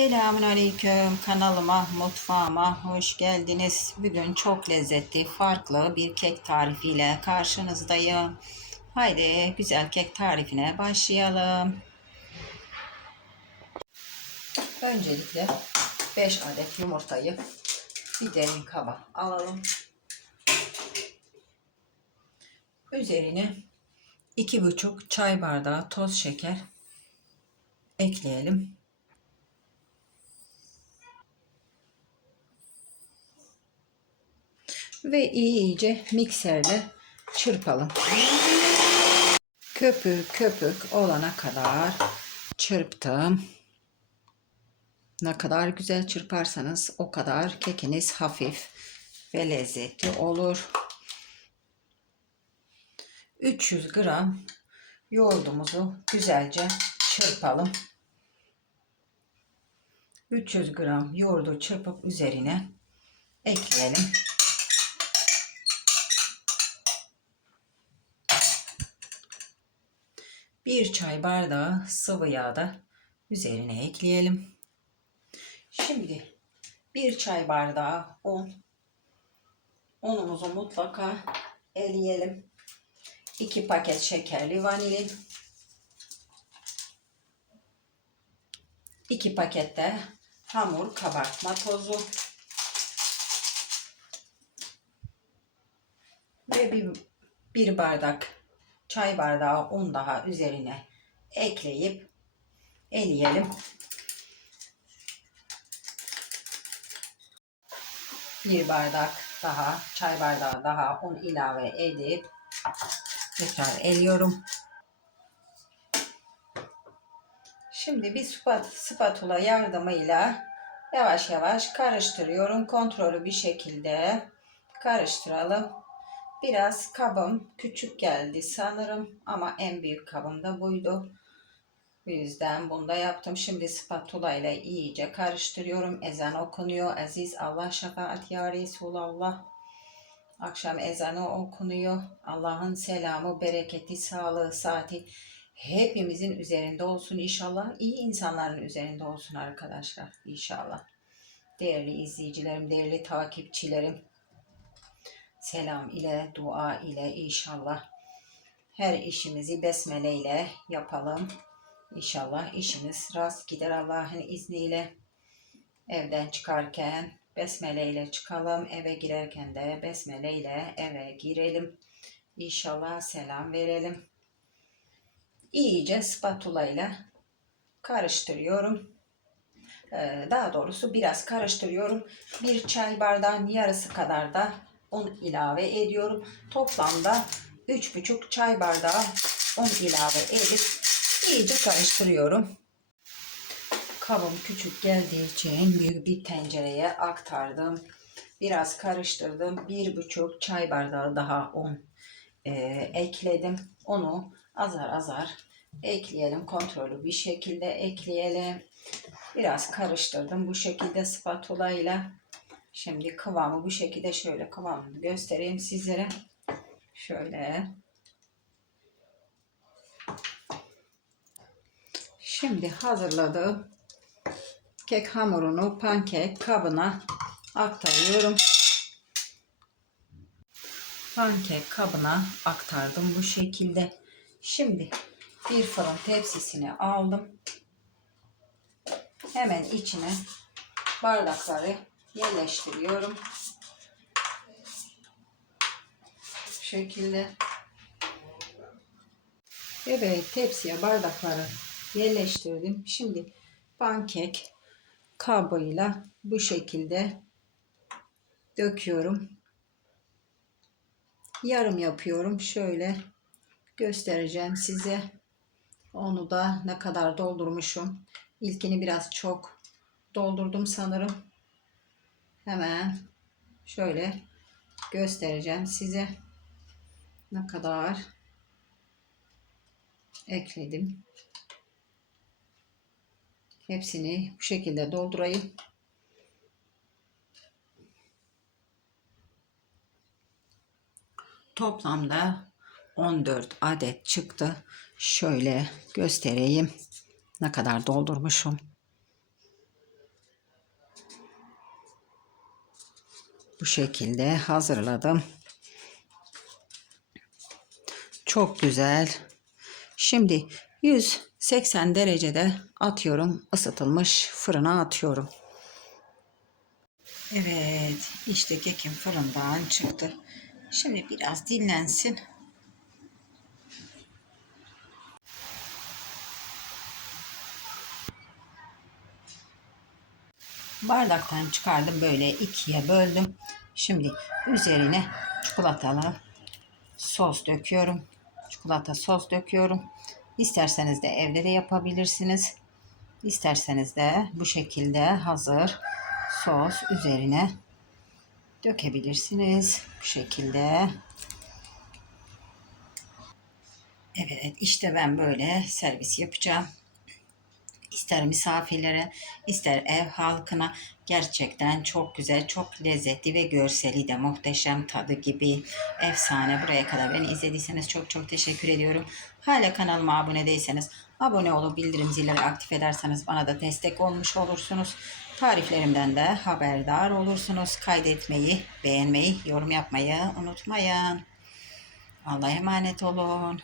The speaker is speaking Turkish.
Selamun Aleyküm kanalıma, mutfağıma hoş geldiniz. Bugün çok lezzetli, farklı bir kek tarifiyle karşınızdayım. Haydi güzel kek tarifine başlayalım. Öncelikle 5 adet yumurtayı bir derin kaba alalım. Üzerine 2,5 çay bardağı toz şeker ekleyelim. Ve iyice mikserle çırpalım. Köpük köpük olana kadar çırptım. Ne kadar güzel çırparsanız o kadar kekiniz hafif ve lezzetli olur. 300 gram yoğurdumuzu güzelce çırpalım. 300 gram yoğurdu çırpıp üzerine ekleyelim. Bir çay bardağı sıvı yağ da üzerine ekleyelim. Şimdi bir çay bardağı un. Unumuzu mutlaka eleyelim. 2 paket şekerli vanilin. 2 pakette hamur kabartma tozu. Ve bir, bir bardak çay bardağı un daha üzerine ekleyip eleyelim. Bir bardak daha çay bardağı daha un ilave edip tekrar eliyorum. Şimdi bir spat, spatula yardımıyla yavaş yavaş karıştırıyorum. Kontrollü bir şekilde karıştıralım. Biraz kabım küçük geldi sanırım ama en büyük kabım da buydu. Bu yüzden bunu da yaptım. Şimdi spatula ile iyice karıştırıyorum. Ezan okunuyor. Aziz Allah şefaat ya Resulallah. Akşam ezanı okunuyor. Allah'ın selamı, bereketi, sağlığı, saati hepimizin üzerinde olsun inşallah. İyi insanların üzerinde olsun arkadaşlar inşallah. Değerli izleyicilerim, değerli takipçilerim. Selam ile, dua ile inşallah. Her işimizi besmele ile yapalım. İnşallah işimiz rast gider Allah'ın izniyle. Evden çıkarken besmele ile çıkalım. Eve girerken de besmele ile eve girelim. İnşallah selam verelim. İyice spatula ile karıştırıyorum. Ee, Daha doğrusu biraz karıştırıyorum. Bir çay bardağın yarısı kadar da un ilave ediyorum. Toplamda 3,5 çay bardağı un ilave edip iyice karıştırıyorum. Kabım küçük geldiği için büyük bir tencereye aktardım. Biraz karıştırdım. 1,5 çay bardağı daha un e, ekledim. Onu azar azar ekleyelim. Kontrollü bir şekilde ekleyelim. Biraz karıştırdım bu şekilde spatula ile. Şimdi kıvamı bu şekilde şöyle kıvamını göstereyim sizlere. Şöyle. Şimdi hazırladığım kek hamurunu pankek kabına aktarıyorum. Pankek kabına aktardım bu şekilde. Şimdi bir fırın tepsisini aldım. Hemen içine bardakları yerleştiriyorum. Bu şekilde. Evet tepsiye bardakları yerleştirdim. Şimdi pankek kabıyla bu şekilde döküyorum. Yarım yapıyorum. Şöyle göstereceğim size. Onu da ne kadar doldurmuşum. İlkini biraz çok doldurdum sanırım. Hemen şöyle göstereceğim size ne kadar ekledim. Hepsini bu şekilde doldurayım. Toplamda 14 adet çıktı. Şöyle göstereyim. Ne kadar doldurmuşum. Bu şekilde hazırladım. Çok güzel. Şimdi 180 derecede atıyorum. Isıtılmış fırına atıyorum. Evet, işte kekim fırından çıktı. Şimdi biraz dinlensin. Bardaktan çıkardım böyle ikiye böldüm. Şimdi üzerine çikolatalı sos döküyorum. Çikolata sos döküyorum. İsterseniz de evde de yapabilirsiniz. İsterseniz de bu şekilde hazır sos üzerine dökebilirsiniz. Bu şekilde. Evet işte ben böyle servis yapacağım. İster misafirlere, ister ev halkına gerçekten çok güzel, çok lezzetli ve görseli de muhteşem tadı gibi efsane. Buraya kadar beni izlediyseniz çok çok teşekkür ediyorum. Hala kanalıma abone değilseniz abone olup bildirim zilleri aktif ederseniz bana da destek olmuş olursunuz. Tariflerimden de haberdar olursunuz. Kaydetmeyi, beğenmeyi, yorum yapmayı unutmayın. Allah'a emanet olun.